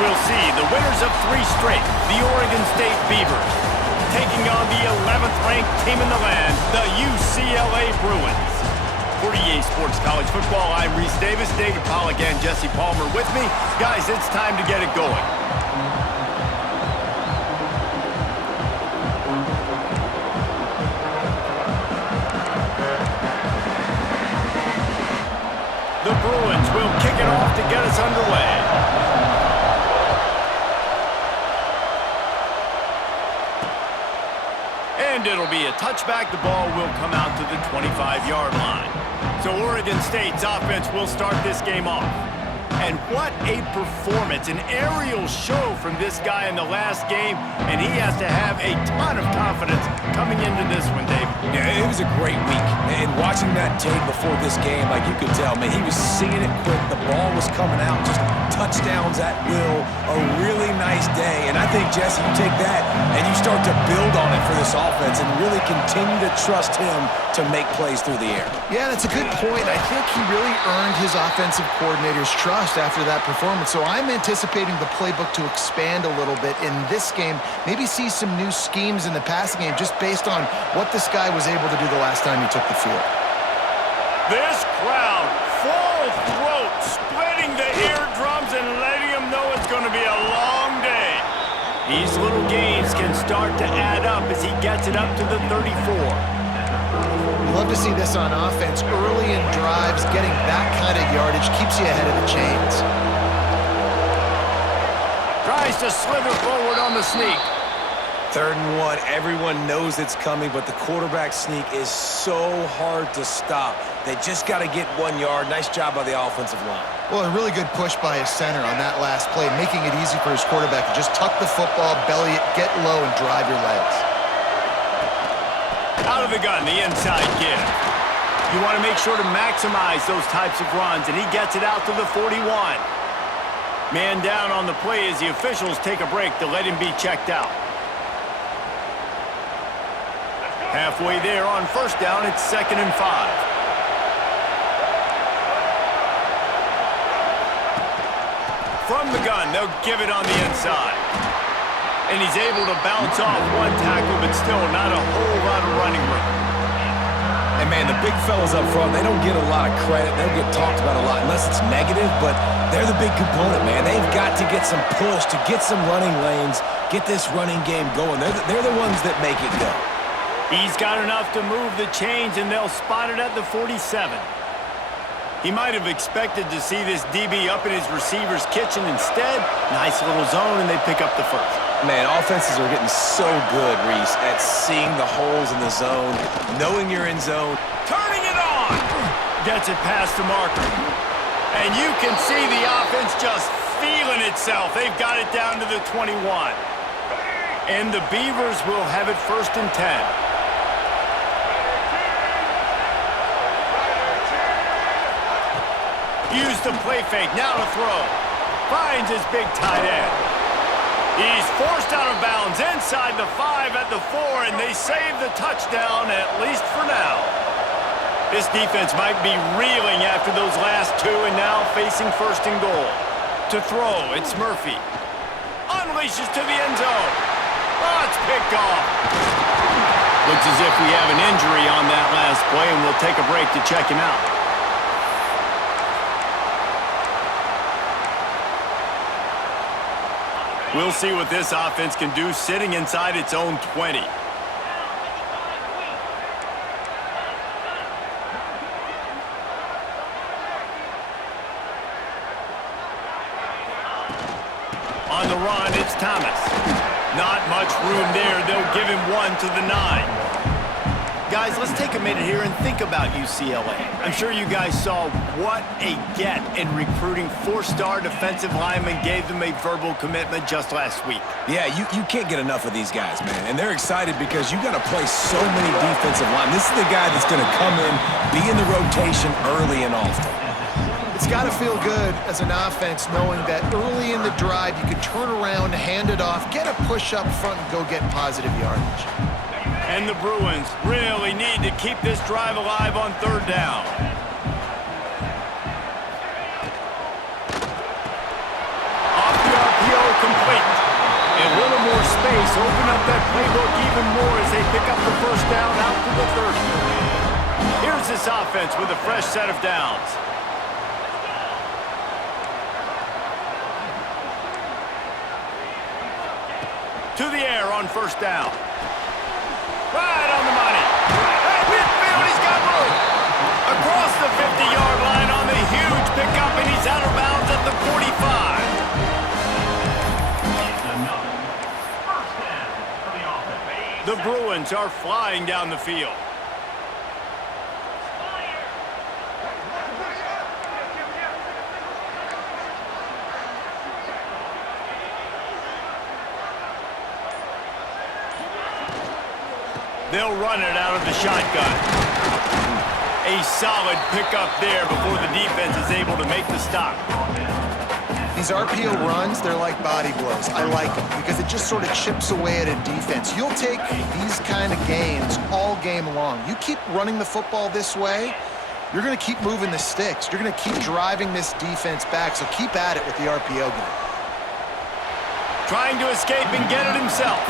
we'll see the winners of 3 straight, the Oregon State Beavers, taking on the 11th ranked team in the land, the UCLA Bruins. For EA Sports College Football, I'm Reese Davis, David Pollack, and Jesse Palmer with me. Guys, it's time to get it going. The Bruins will kick it off to get us underway. And it'll be a touchback. The ball will come out to the 25-yard line. So Oregon State's offense will start this game off. And what a performance, an aerial show from this guy in the last game, and he has to have a ton of confidence coming into this one, Dave. Yeah, it was a great week, and watching that tape before this game, like you could tell, man, he was seeing it quick, the ball was coming out, just touchdowns at will, a really nice day, and I think, Jesse, you take that and you start to build on it for this offense and really continue to trust him to make plays through the air. Yeah, that's a good point. I think he really earned his offensive coordinator's trust after that performance. So I'm anticipating the playbook to expand a little bit in this game, maybe see some new schemes in the passing game just based on what this guy was able to do the last time he took the field. This crowd, full throat, splitting the eardrums and letting them know it's going to be a long day. These little gains can start to add up as he gets it up to the 34. Love to see this on offense. Early in drives, getting that kind of yardage keeps you ahead of the chains. Tries to slither forward on the sneak. 3rd and 1, everyone knows it's coming, but the quarterback sneak is so hard to stop. They just got to get 1 yard. Nice job by the offensive line. Well, a really good push by his center on that last play, making it easy for his quarterback to just tuck the football, belly it, get low, and drive your legs. Out of the gun, the inside give. You want to make sure to maximize those types of runs, and he gets it out to the 41. Man down on the play as the officials take a break to let him be checked out. Halfway there on 1st down, it's 2nd and 5. From the gun, they'll give it on the inside. And he's able to bounce off 1 tackle, but still not a whole lot of running room. And, man, the big fellas up front, they don't get a lot of credit. They don't get talked about a lot unless it's negative, but they're the big component, man. They've got to get some push, to get some running lanes, get this running game going. They're the ones that make it go. He's got enough to move the chains, and they'll spot it at the 47. He might have expected to see this DB up in his receiver's kitchen. Instead, nice little zone, and they pick up the 1st. Man, offenses are getting so good, Reese, at seeing the holes in the zone, knowing you're in zone. Turning it on! Gets it past the marker. And you can see the offense just feeling itself. They've got it down to the 21. And the Beavers will have it 1st and 10. Use the play fake, now to throw. Finds his big tight end. He's forced out of bounds inside the 5 at the 4, and they save the touchdown, at least for now. This defense might be reeling after those last 2 and now facing 1st and goal. To throw, it's Murphy. Unleashes to the end zone. Oh, it's picked off. Looks as if we have an injury on that last play, and we'll take a break to check him out. We'll see what this offense can do sitting inside its own 20. On the run, it's Thomas. Not much room there. They'll give him 1 to the 9. Guys, let's take a minute here and think about UCLA. I'm sure you guys saw what a get in recruiting 4-star defensive linemen, gave them a verbal commitment just last week. Yeah, you can't get enough of these guys, man. And they're excited because you got to play so many defensive linemen. This is the guy that's going to come in, be in the rotation early and often. It's got to feel good as an offense knowing that early in the drive you can turn around, hand it off, get a push up front, and go get positive yardage. And the Bruins really need to keep this drive alive on 3rd down. Off the RPO that playbook even more as they pick up the first down out to the 30. Here's this offense with a fresh set of downs. To the air on first down. Right on the money. At midfield, he's got room. Across the 50-yard line on the huge pickup, and he's out of bounds at the 45. The Bruins are flying down the field. They'll run it out of the shotgun. A solid pickup there before the defense is able to make the stop. These RPO runs, they're like body blows. I like them because it just sort of chips away at a defense. You'll take these kind of games all game long. You keep running the football this way, you're going to keep moving the sticks. You're going to keep driving this defense back, so keep at it with the RPO game. Trying to escape and get it himself.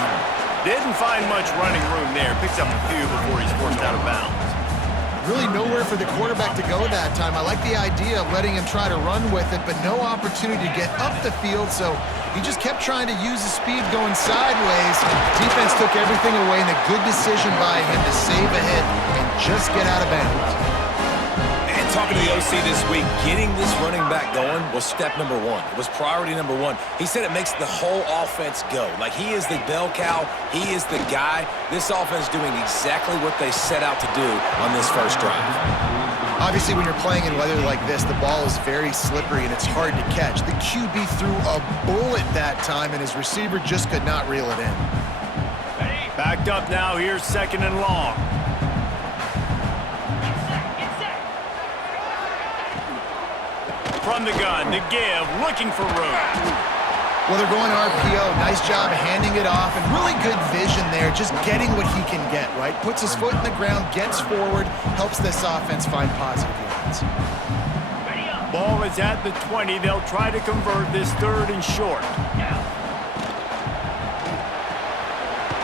Didn't find much running room there. Picks up a few before he's forced out of bounds. Really nowhere for the quarterback to go that time. I like the idea of letting him try to run with it, but no opportunity to get up the field, so he just kept trying to use his speed going sideways. Defense took everything away, and a good decision by him to save a hit and just get out of bounds. Talking to the OC this week, getting this running back going was step number one. It was priority number one. He said it makes the whole offense go. Like, he is the bell cow. He is the guy. This offense doing exactly what they set out to do on this first drive. Obviously, when you're playing in weather like this, the ball is very slippery and it's hard to catch. The QB threw a bullet that time, and his receiver just could not reel it in. Backed up now. Here's second and long. From the gun to give, looking for room. Well, they're going RPO. Nice job handing it off, and really good vision there, just getting what he can get, right? Puts his foot in the ground, gets forward, helps this offense find positive yards. Ball is at the 20. They'll try to convert this third and short.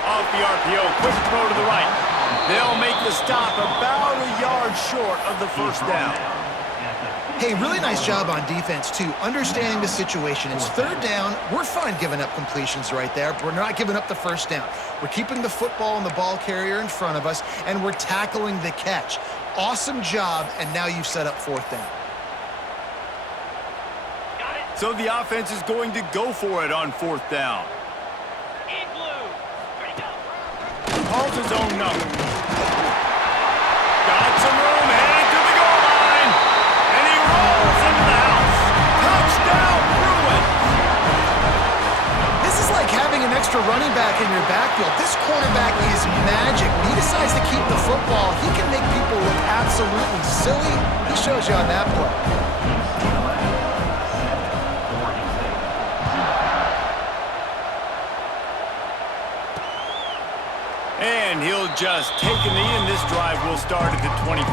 Off the RPO, quick throw to the right. They'll make the stop about a yard short of the first down. Hey, really nice job on defense, too, understanding the situation. It's third down. We're fine giving up completions right there, but we're not giving up the first down. We're keeping the football and the ball carrier in front of us, and we're tackling the catch. Awesome job, and now you've set up fourth down. So the offense is going to go for it on fourth down. Calls his own number. Got some room, heading to the goal line. And he rolls into the house. Touchdown, Bruins. This is like having an extra running back in your backfield. This quarterback is magic. When he decides to keep the football, he can make people look absolutely silly. He shows you on that play. And he'll just take a knee, and this drive will start at the 25.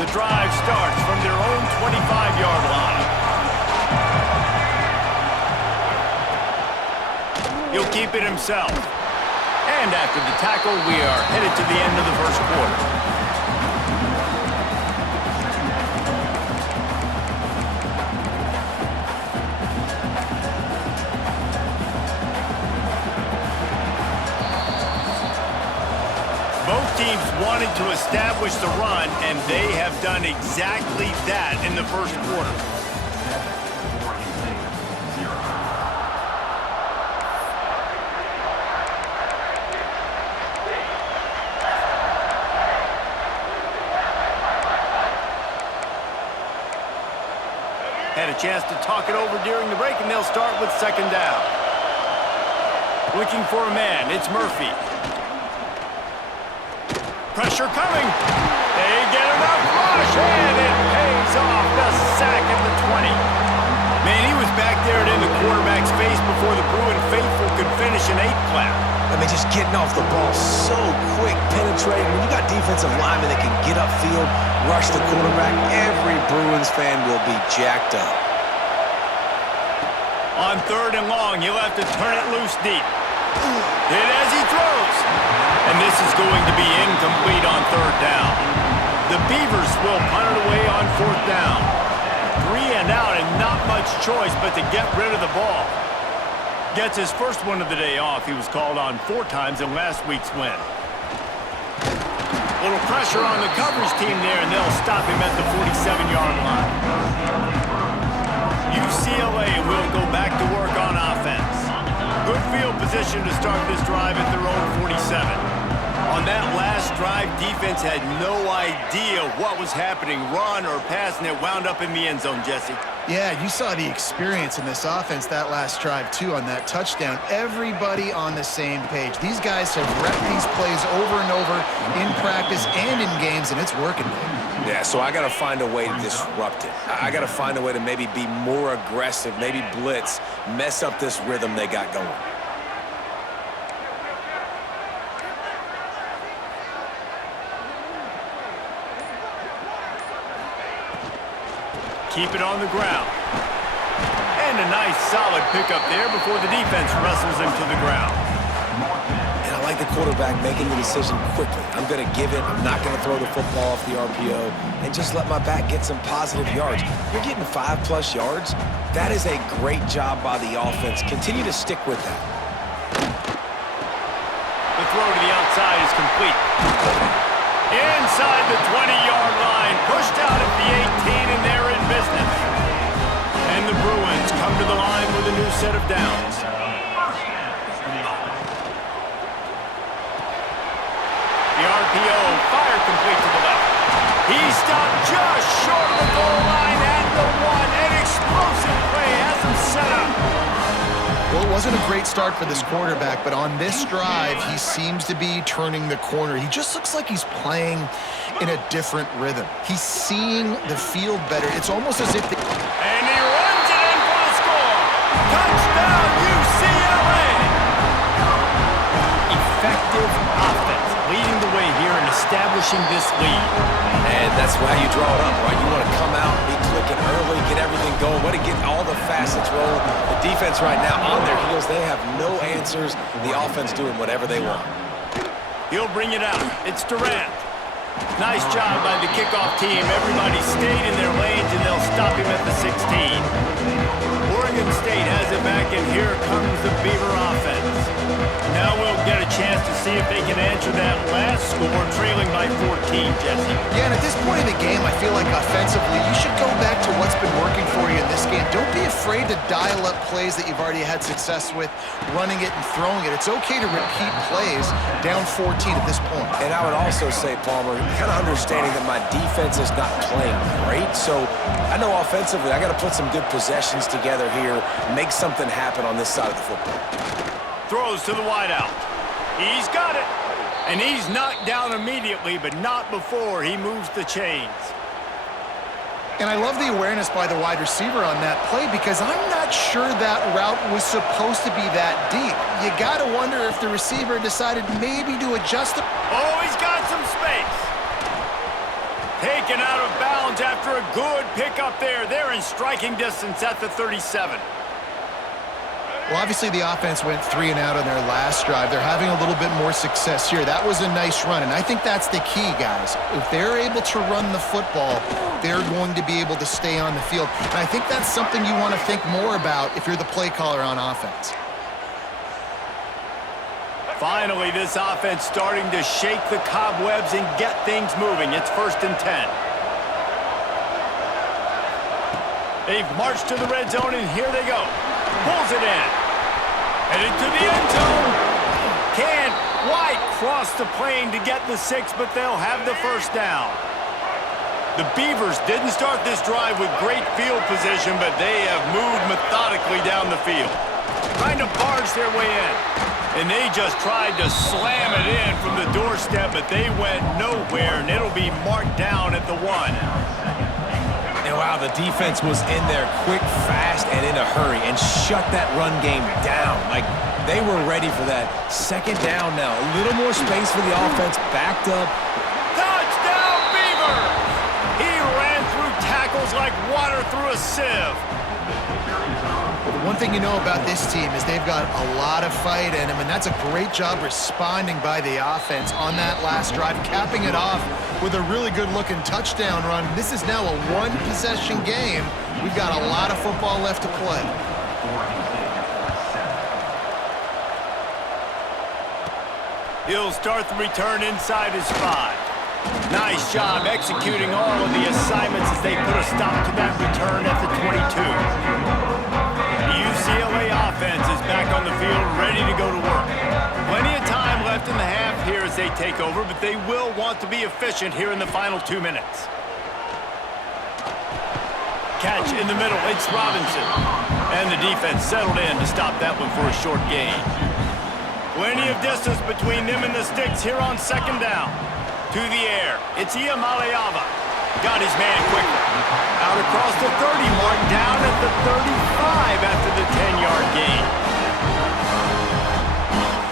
The drive starts from their own 25-yard line. He'll keep it himself. And after the tackle, we are headed to the end of the first quarter. Both teams wanted to establish the run, and they have done exactly that in the first quarter. Had a chance to talk it over during the break, and they'll start with second down. Looking for a man, it's Murphy. Pressure coming. They get enough rush, and it pays off. The sack at the 20. Man, he was back there and in the quarterback's face before the Bruin faithful could finish an 8 clap. I mean, just getting off the ball so quick, penetrating. When you got defensive linemen that can get upfield, rush the quarterback, every Bruins fan will be jacked up. On 3rd and long, he'll have to turn it loose deep. Hit as he throws. And this is going to be incomplete on 3rd down. The Beavers will punt it away on 4th down. 3 and out and not much choice but to get rid of the ball. Gets his first one of the day off. He was called on 4 times in last week's win. Little pressure on the coverage team there, and they'll stop him at the 47-yard line. UCLA will go back to work on offense. Good field position to start this drive at their own 47. On that last drive, defense had no idea what was happening, run or pass, and it wound up in the end zone, Jesse. Yeah, you saw the experience in this offense that last drive, too, on that touchdown. Everybody on the same page. These guys have repped these plays over and over in practice and in games, and it's working. Yeah, so I got to find a way to disrupt it. I got to find a way to maybe be more aggressive, maybe blitz, mess up this rhythm they got going. Keep it on the ground. And a nice solid pickup there before the defense wrestles him to the ground. And I like the quarterback making the decision quickly. I'm going to give it. I'm not going to throw the football off the RPO and just let my back get some positive yards. You're getting 5+ yards. That is a great job by the offense. Continue to stick with that. The throw to the outside is complete. Inside the 20-yard line, pushed out at the 18, and they're in business. And the Bruins come to the line with a new set of downs. The RPO, fire complete to the left. He stopped just short of the goal line at the 1. An explosive play has him set up. Well, it wasn't a great start for this quarterback, but on this drive, he seems to be turning the corner. He just looks like he's playing in a different rhythm. He's seeing the field better. It's almost as if... And he runs it in for the score. Touchdown, UCLA! Effective offense, leading the way here and establishing this lead. And that's why you draw it up, right? You want to come out, be clicking early, get everything going, want to get all the facets rolling. The defense right now on their heels, they have no answers. The offense doing whatever they want. He'll bring it out. It's Durant. Nice job by the kickoff team. Everybody stayed in their lanes, and they'll stop him at the 16. Oregon State has it back, and here comes the Beaver offense. Now we'll get a chance to see if they can answer that last score, trailing by 14, Jesse. Yeah, and at this point in the game, I feel like offensively, you should go back to what's been working for you in this game. Don't be afraid to dial up plays that you've already had success with, running it and throwing it. It's okay to repeat plays down 14 at this point. And I would also say, Palmer, kind of understanding that my defense is not playing great, so I know offensively I got to put some good possessions together here, make something happen on this side of the football. Throws to the wideout. He's got it. And he's knocked down immediately, but not before he moves the chains. And I love the awareness by the wide receiver on that play because I'm not sure that route was supposed to be that deep. You got to wonder if the receiver decided maybe to adjust it. Oh, he's got some space. Taken out of bounds after a good pickup there. They're in striking distance at the 37. Well, obviously the offense went 3 and out on their last drive. They're having a little bit more success here. That was a nice run, and I think that's the key, guys. If they're able to run the football, they're going to be able to stay on the field. And I think that's something you want to think more about if you're the play caller on offense. Finally, this offense starting to shake the cobwebs and get things moving. It's 1st and 10. They've marched to the red zone, and here they go. Pulls it in. Headed to the end zone. Can't quite cross the plane to get the 6, but they'll have the first down. The Beavers didn't start this drive with great field position, but they have moved methodically down the field, trying to barge their way in. And they just tried to slam it in from the doorstep, but they went nowhere, and it'll be marked down at the 1. And wow, the defense was in there quick, fast, and in a hurry and shut that run game down. Like, they were ready for that. Second down now. A little more space for the offense. Backed up. Touchdown, Beavers! He ran through tackles like water through a sieve. The one thing you know about this team is they've got a lot of fight in them, and that's a great job responding by the offense on that last drive, capping it off with a really good-looking touchdown run. This is now a one-possession game. We've got a lot of football left to play. He'll start the return inside his 5. Nice job executing all of the assignments as they put a stop to that return at the 22. The UCLA offense is back on the field, ready to go to work. Plenty of time left in the half here as they take over, but they will want to be efficient here in the final 2 minutes. Catch in the middle, it's Robinson. And the defense settled in to stop that one for a short gain. Plenty of distance between them and the sticks here on second down. To the air, it's Iamaleava. Got his man quickly. Out across the 30 mark, down at the 35 after the 10-yard gain.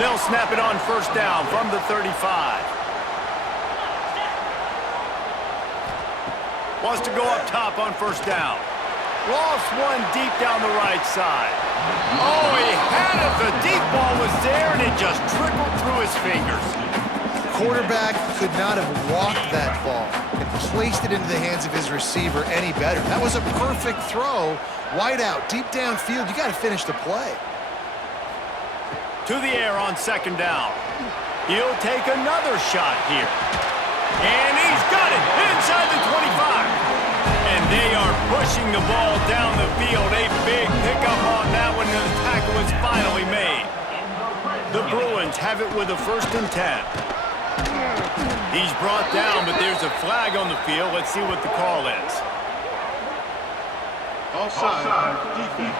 They'll snap it on first down from the 35. Wants to go up top on first down. Lost one deep down the right side. Oh, he had it. The deep ball was there, and it just trickled through his fingers. Quarterback could not have walked that ball and placed it into the hands of his receiver any better. That was a perfect throw. Wide out, deep downfield. You got to finish the play. To the air on second down. He'll take another shot here. And he's got it inside the 25. And they are pushing the ball down the field. A big pickup on that one, and the tackle is finally made. The Bruins have it with a 1st and 10. He's brought down, but there's a flag on the field. Let's see what the call is. Offside. Defense.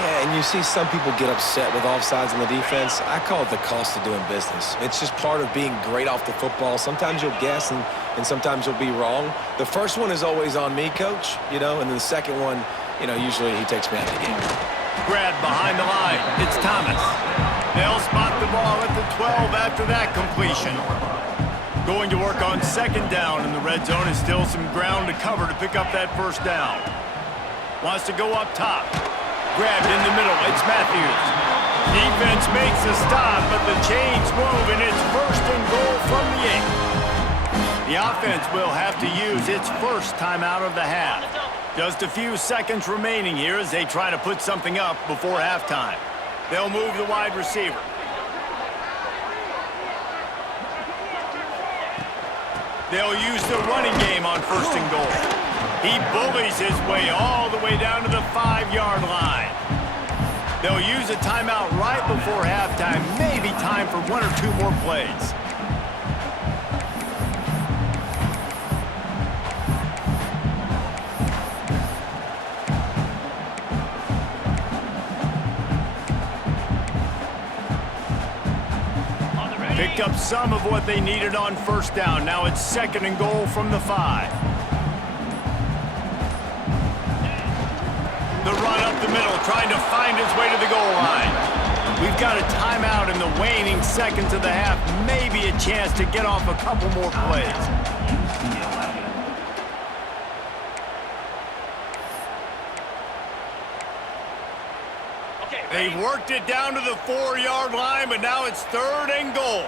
Yeah, and you see some people get upset with offsides on the defense. I call it the cost of doing business. It's just part of being great off the football. Sometimes you'll guess, and sometimes you'll be wrong. The first one is always on me, Coach, and then the second one, usually he takes me out of the game. Grab behind the line. It's Thomas. They'll spot the ball at the 12 after that completion. Going to work on second down, and the red zone is still some ground to cover to pick up that first down. Wants to go up top. Grabbed in the middle. It's Matthews. Defense makes a stop, but the chains move, and it's 1st and goal from the 8. The offense will have to use its first timeout of the half. Just a few seconds remaining here as they try to put something up before halftime. They'll move the wide receiver. They'll use the running game on 1st and goal. He bullies his way all the way down to the 5-yard line. They'll use a timeout right before halftime. Maybe time for 1 or 2 more plays. Picked up some of what they needed on first down. Now it's 2nd and goal from the 5. The run up the middle, trying to find his way to the goal line. We've got a timeout in the waning seconds of the half. Maybe a chance to get off a couple more plays. They've worked it down to the 4-yard line, but now it's 3rd and goal.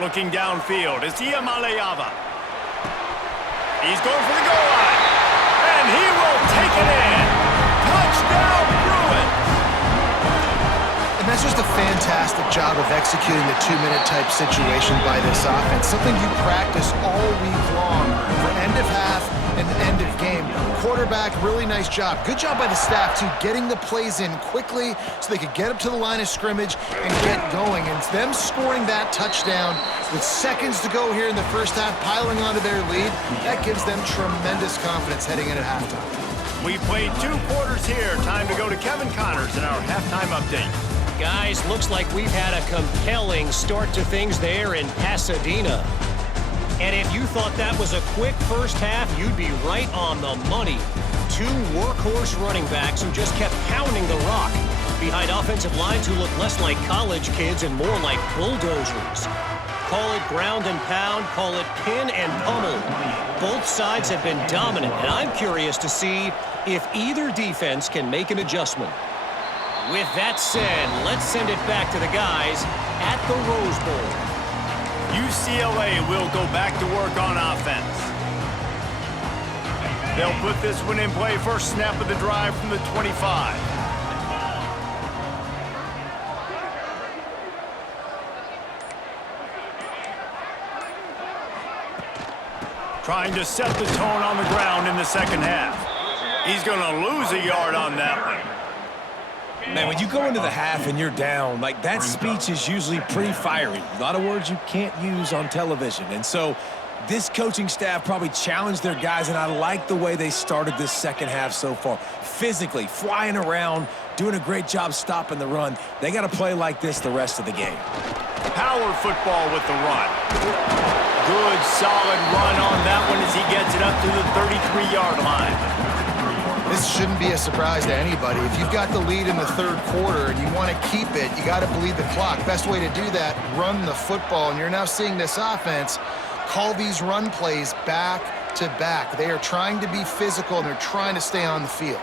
Looking downfield, it's Iamaleava. He's going for the goal line, and he will take it in. Touchdown, Bruins! And that's just a fantastic job of executing the 2-minute type situation by this offense. Something you practice all week long for end of half and end of game. Quarterback, really nice job. Good job by the staff, too, getting the plays in quickly so they could get up to the line of scrimmage and get going. And them scoring that touchdown with seconds to go here in the first half, piling onto their lead, that gives them tremendous confidence heading in at halftime. We played 2 quarters here. Time to go to Kevin Connors in our halftime update. Guys, looks like we've had a compelling start to things there in Pasadena. And if you thought that was a quick first half, you'd be right on the money. Two workhorse running backs who just kept pounding the rock behind offensive lines who look less like college kids and more like bulldozers. Call it ground and pound, call it pin and pummel. Both sides have been dominant, and I'm curious to see if either defense can make an adjustment. With that said, let's send it back to the guys at the Rose Bowl. UCLA will go back to work on offense. They'll put this one in play first snap of the drive from the 25. Trying to set the tone on the ground in the second half. He's going to lose a yard on that one. Man, when you go into the half and you're down, like that speech is usually pretty fiery. A lot of words you can't use on television. And so this coaching staff probably challenged their guys, and I like the way they started this second half so far. Physically, flying around, doing a great job stopping the run. They got to play like this the rest of the game. Power football with the run. Good, solid run on that one as he gets it up to the 33-yard line. This shouldn't be a surprise to anybody. If you've got the lead in the third quarter and you want to keep it, you got to bleed the clock. Best way to do that, run the football. And you're now seeing this offense call these run plays back to back. They are trying to be physical, and they're trying to stay on the field.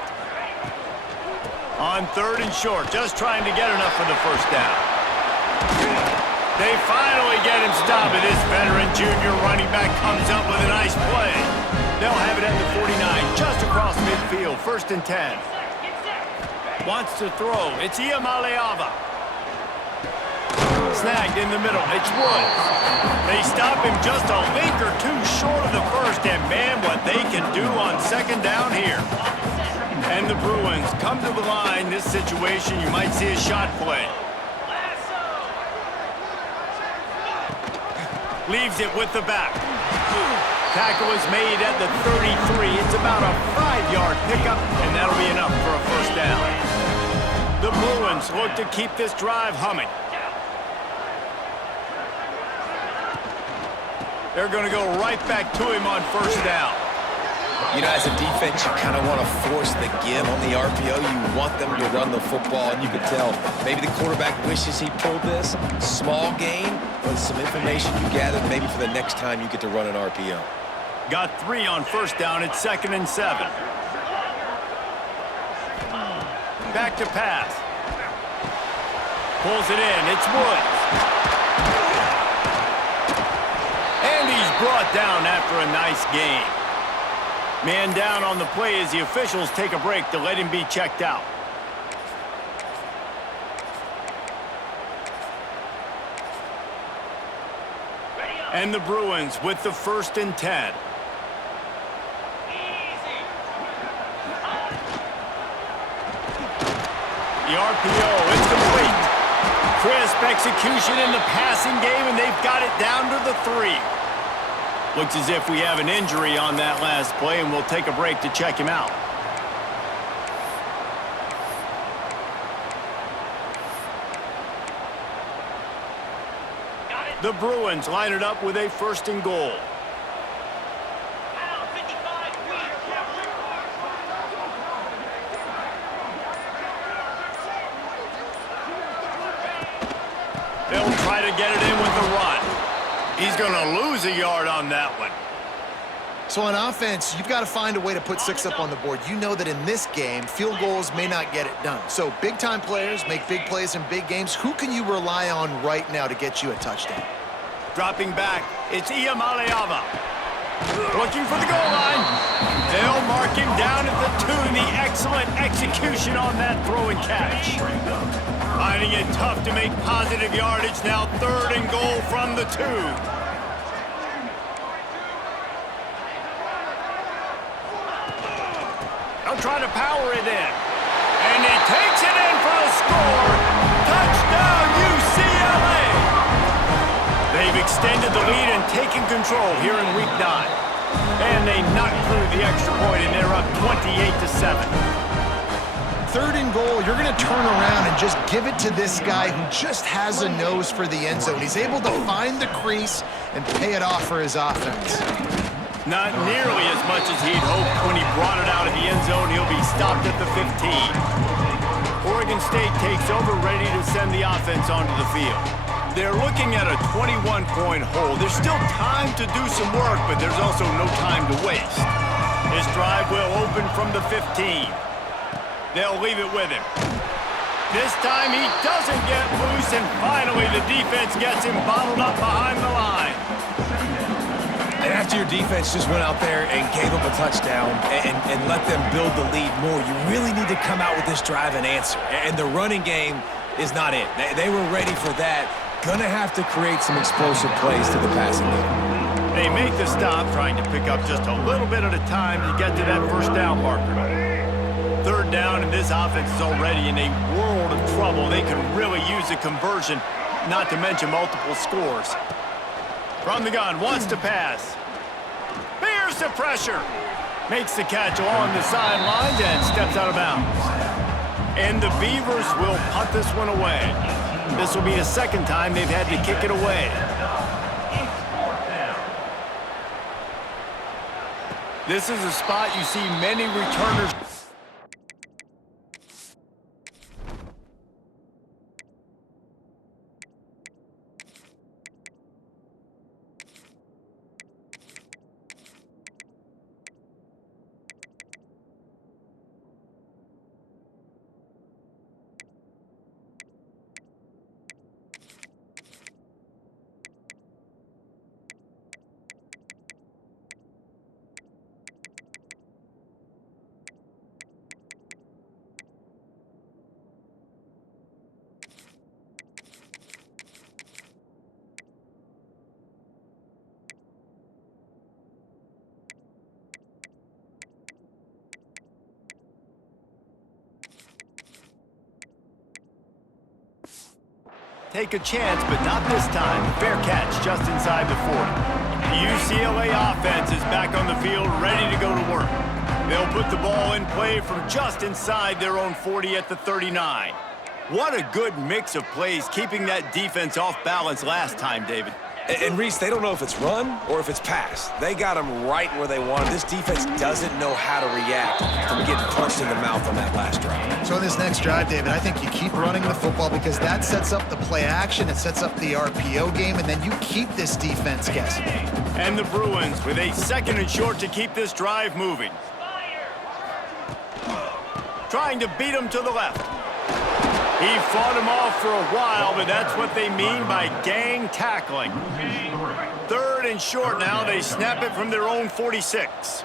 On third and short, just trying to get enough for the first down. They finally get him stopped, and this veteran junior running back comes up with a nice play. They'll have it at the 49, just across midfield, 1st and 10. Wants to throw. It's Iamaleava. Snagged in the middle. It's Woods. They stop him just a link or two short of the first, and man, what they can do on second down here. And the Bruins come to the line. This situation, you might see a shot play. Leaves it with the back. Tackle is made at the 33. It's about a 5-yard pickup, and that'll be enough for a first down. The Bruins look to keep this drive humming. They're going to go right back to him on first down. You know, as a defense, you kind of want to force the give on the RPO. You want them to run the football, and you can tell maybe the quarterback wishes he pulled this. Small gain, but some information you gathered maybe for the next time you get to run an RPO. Got 3 on first down. It's 2nd and 7. Back to pass. Pulls it in. It's Woods. And he's brought down after a nice gain. Man down on the play as the officials take a break to let him be checked out. And the Bruins with the 1st and 10. The RPO, it's complete. Crisp execution in the passing game, and they've got it down to the 3. Looks as if we have an injury on that last play, and we'll take a break to check him out. The Bruins line it up with a 1st and goal. They'll try to get it in with the run. He's going to lose a yard on that one. So on offense, you've got to find a way to put 6 up on the board. You know that in this game, field goals may not get it done. So big-time players make big plays in big games. Who can you rely on right now to get you a touchdown? Dropping back, it's Iamaleava. Looking for the goal line. They'll mark him down at the 2. The excellent execution on that throw and catch. Finding it tough to make positive yardage now. 3rd and goal from the 2. They'll try to power it in. And he takes it in for the score. Touchdown, UCLA! They've extended the lead and taken control here in Week 9. And they knock through the extra point, and they're up 28-7. 3rd and goal, you're going to turn around and just give it to this guy who just has a nose for the end zone. He's able to find the crease and pay it off for his offense. Not nearly as much as he'd hoped when he brought it out of the end zone. He'll be stopped at the 15. Oregon State takes over, ready to send the offense onto the field. They're looking at a 21-point hole. There's still time to do some work, but there's also no time to waste. This drive will open from the 15. They'll leave it with him. This time he doesn't get loose, and finally the defense gets him bottled up behind the line. And after your defense just went out there and gave up a touchdown and let them build the lead more, you really need to come out with this drive and answer. And the running game is not it. They were ready for that. Gonna have to create some explosive plays to the passing game. They make the stop, trying to pick up just a little bit at a time to get to that first down marker. 3rd down, and this offense is already in a world of trouble. They could really use a conversion, not to mention multiple scores. From the gun, wants to pass. Bears the pressure. Makes the catch along the sidelines and steps out of bounds. And the Beavers will punt this one away. This will be the 2nd time they've had to kick it away. This is a spot you see many returners. Take a chance, but not this time. Fair catch just inside the 40. The UCLA offense is back on the field, ready to go to work. They'll put the ball in play from just inside their own 40 at the 39. What a good mix of plays, keeping that defense off balance last time, David. And Reese, they don't know if it's run or if it's pass. They got them right where they want them. This defense doesn't know how to react from getting punched in the mouth on that last drive. So in this next drive, David, I think you keep running the football because that sets up the play action, it sets up the RPO game, and then you keep this defense guessing. And the Bruins with a 2nd and short to keep this drive moving. Trying to beat him to the left. He fought him off for a while, but that's what they mean by gang tackling. 3rd and short now. They snap it from their own 46.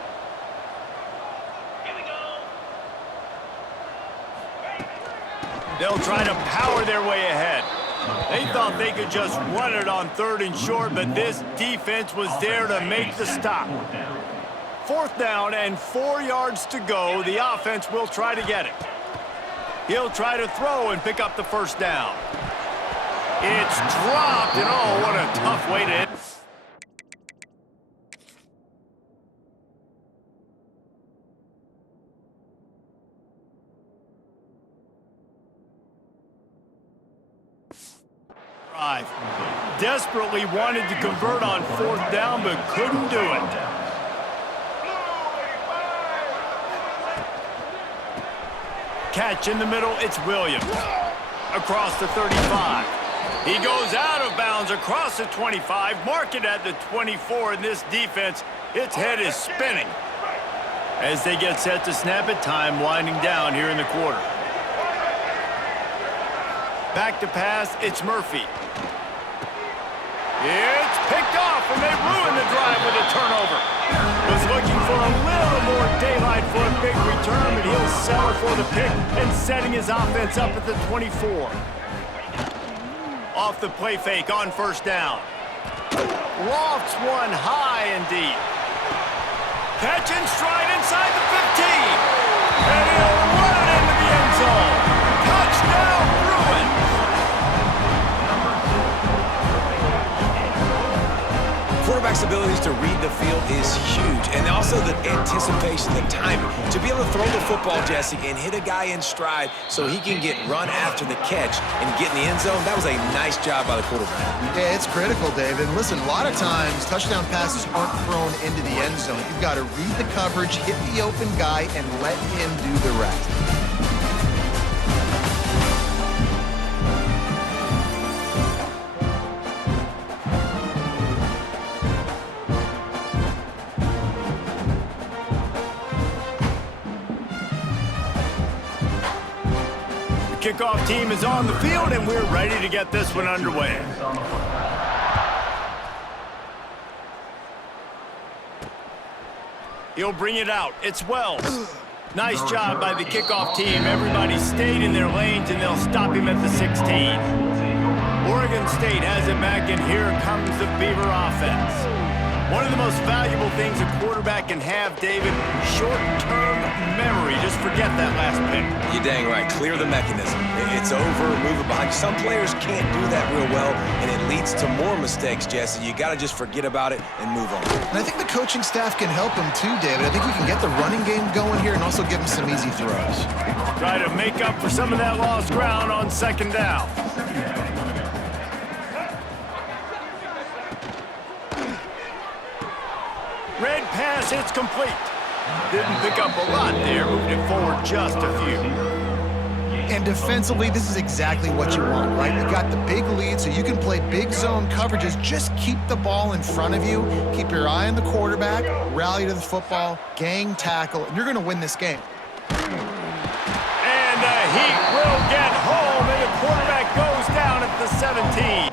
They'll try to power their way ahead. They thought they could just run it on 3rd and short, but this defense was there to make the stop. 4th down and 4 yards to go. The offense will try to get it. He'll try to throw and pick up the 1st down. It's dropped, and oh, what a tough way to hit. Drive. Desperately wanted to convert on 4th down, but couldn't do it. Catch in the middle, it's Williams. Across the 35. He goes out of bounds across the 25, mark it at the 24, and this defense, its head is spinning. As they get set to snap it, time winding down here in the quarter. Back to pass, it's Murphy. It's picked off, and they ruin the drive with a turnover. Was looking for a little more daylight for a big return, but he'll settle for the pick and setting his offense up at the 24. Off the play fake on 1st down. Lofts one high and deep. Catch and stride inside the 15. And he'll run it into the end zone. Touchdown, Bruins! quarterback's abilities to read the field is huge, and also the anticipation, the timing. To be able to throw the football, Jesse, and hit a guy in stride so he can get run after the catch and get in the end zone, that was a nice job by the quarterback. Yeah, it's critical, David. Listen, a lot of times touchdown passes aren't thrown into the end zone. You've got to read the coverage, hit the open guy, and let him do the rest. Kickoff team is on the field, and we're ready to get this one underway. He'll bring it out. It's Wells. Nice job by the kickoff team. Everybody stayed in their lanes, and they'll stop him at the 16. Oregon State has it back, and here comes the Beaver offense. One of the most valuable things a quarterback can have, David, short-term memory. Just forget that last pick. You're dang right. Clear the mechanism. It's over, move it behind. Some players can't do that real well, and it leads to more mistakes, Jesse. You got to just forget about it and move on. And I think the coaching staff can help him too, David. I think we can get the running game going here and also give him some easy throws. Try to make up for some of that lost ground on second down. Red pass, it's complete. Didn't pick up a lot there, moved it forward just a few. And defensively, this is exactly what you want, right? You got the big lead, so you can play big zone coverages. Just keep the ball in front of you. Keep your eye on the quarterback, rally to the football, gang tackle, and you're going to win this game. And the Heat will get home, and the quarterback goes down at the 17.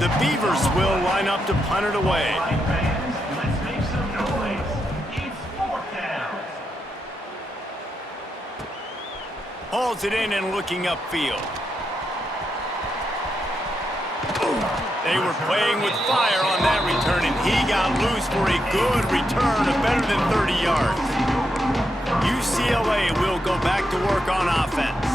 The Beavers will line up to punt it away. Let's make some noise. It's 4th down. Hauls it in and looking upfield. They were playing with fire on that return, and he got loose for a good return of better than 30 yards. UCLA will go back to work on offense.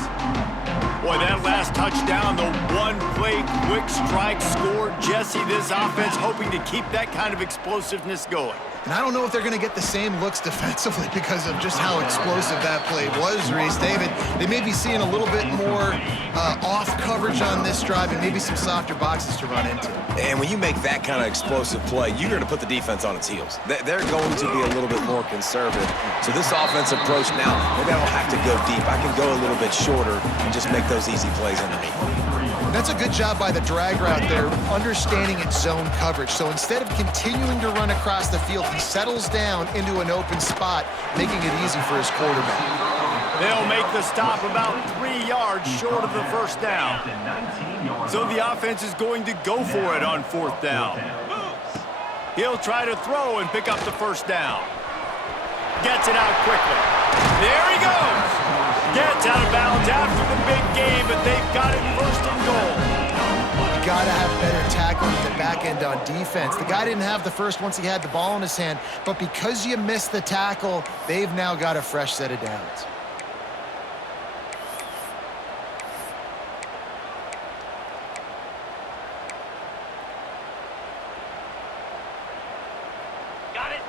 Boy, that last touchdown, the one-play quick strike score. Jesse, this offense hoping to keep that kind of explosiveness going. And I don't know if they're going to get the same looks defensively because of just how explosive that play was, Reese. David, they may be seeing a little bit more off coverage on this drive and maybe some softer boxes to run into. And when you make that kind of explosive play, you're going to put the defense on its heels. They're going to be a little bit more conservative. So this offensive approach now, maybe I don't have to go deep. I can go a little bit shorter and just make those easy plays underneath. That's a good job by the drag route there, understanding its zone coverage. So instead of continuing to run across the field, he settles down into an open spot, making it easy for his quarterback. They'll make the stop about 3 yards short of the first down. So the offense is going to go for it on 4th down. He'll try to throw and pick up the first down. Gets it out quickly. There he goes. Gets out of bounds after the big game, but they've got it 1st and goal. You got to have better tackling at the back end on defense. The guy didn't have the first once he had the ball in his hand, but because you missed the tackle, they've now got a fresh set of downs.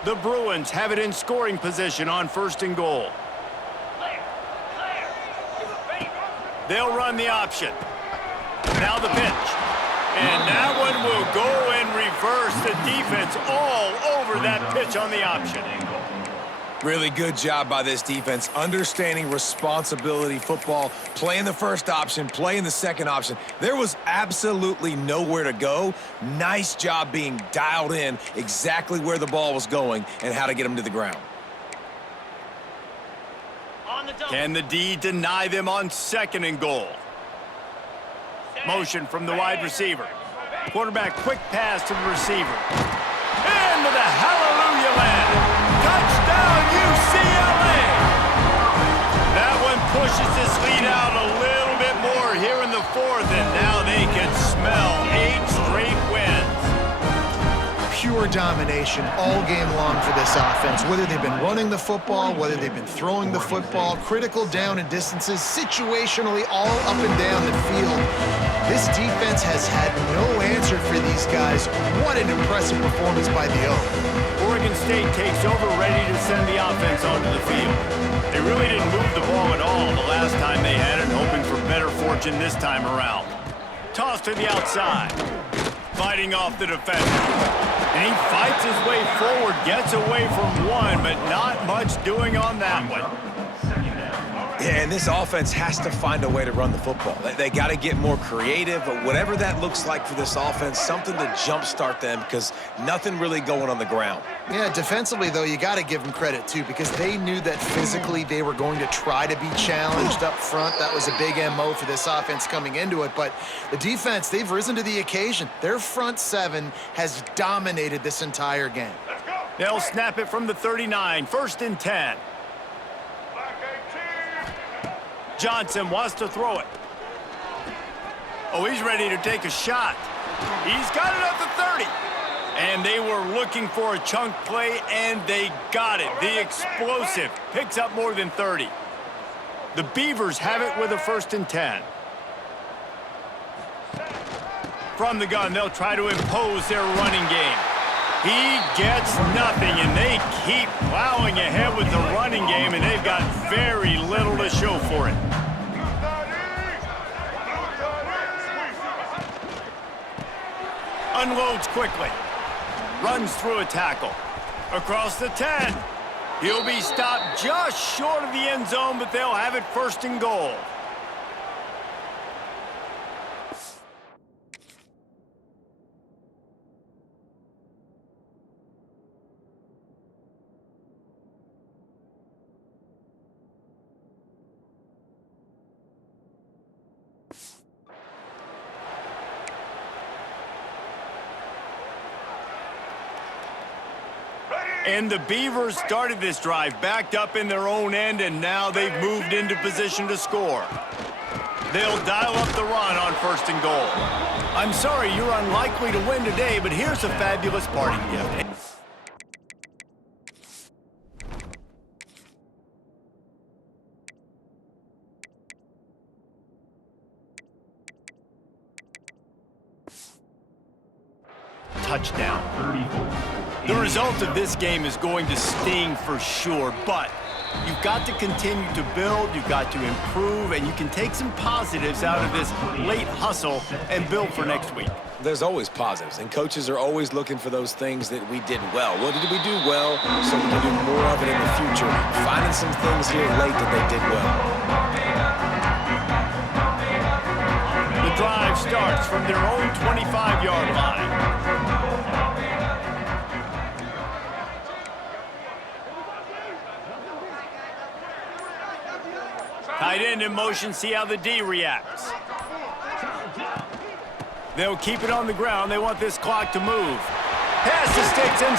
The Bruins have it in scoring position on 1st and goal. They'll run the option. Now the pitch. And that one will go in reverse. The defense all over that pitch on the option. Really good job by this defense, understanding responsibility football, playing the first option, playing the second option. There was absolutely nowhere to go. Nice job being dialed in exactly where the ball was going and how to get him to the ground. Can the D deny them on 2nd and goal? Motion from the wide receiver. Quarterback quick pass to the receiver. Into the hallelujah land. Touchdown UCLA! That one pushes this lead out a little bit more here in the 4th, and now they can smell 8 straight wins. pure domination all game long for this offense. Whether they've been running the football, whether they've been throwing the football, critical down and distances, situationally all up and down the field. This defense has had no answer for these guys. What an impressive performance by the O. Oregon State takes over, ready to send the offense onto the field. They really didn't move the ball at all the last time they had it, hoping for better fortune this time around. Toss to the outside. Fighting off the defender. And he fights his way forward, gets away from one, but not much doing on that one. Yeah, and this offense has to find a way to run the football. They got to get more creative, but whatever that looks like for this offense, something to jumpstart them because nothing really going on the ground. Yeah, defensively, though, you got to give them credit, too, because they knew that physically they were going to try to be challenged up front. That was a big MO for this offense coming into it. But the defense, they've risen to the occasion. Their front seven has dominated this entire game. They'll snap it from the 39, 1st and 10. Johnson wants to throw it. Oh, he's ready to take a shot. He's got it at the 30. And they were looking for a chunk play, and they got it. The explosive picks up more than 30. The Beavers have it with a 1st and 10. From the gun, they'll try to impose their running game. He gets nothing, and they keep plowing ahead with the running game, and they've got very little to show for it. Unloads quickly. Runs through a tackle. Across the 10. He'll be stopped just short of the end zone, but they'll have it 1st and goal. And the Beavers started this drive, backed up in their own end, and now they've moved into position to score. They'll dial up the run on 1st and goal. I'm sorry, you're unlikely to win today, but here's a fabulous parting gift. Touchdown. The result of this game is going to sting for sure, but you've got to continue to build, you've got to improve, and you can take some positives out of this late hustle and build for next week. There's always positives, and coaches are always looking for those things that we did well. What did we do well so we can do more of it in the future? Finding some things here late that they did well. The drive starts from their own 25-yard line. Tight end in motion, see how the D reacts. They'll keep it on the ground. They want this clock to move. Pass to Sticks and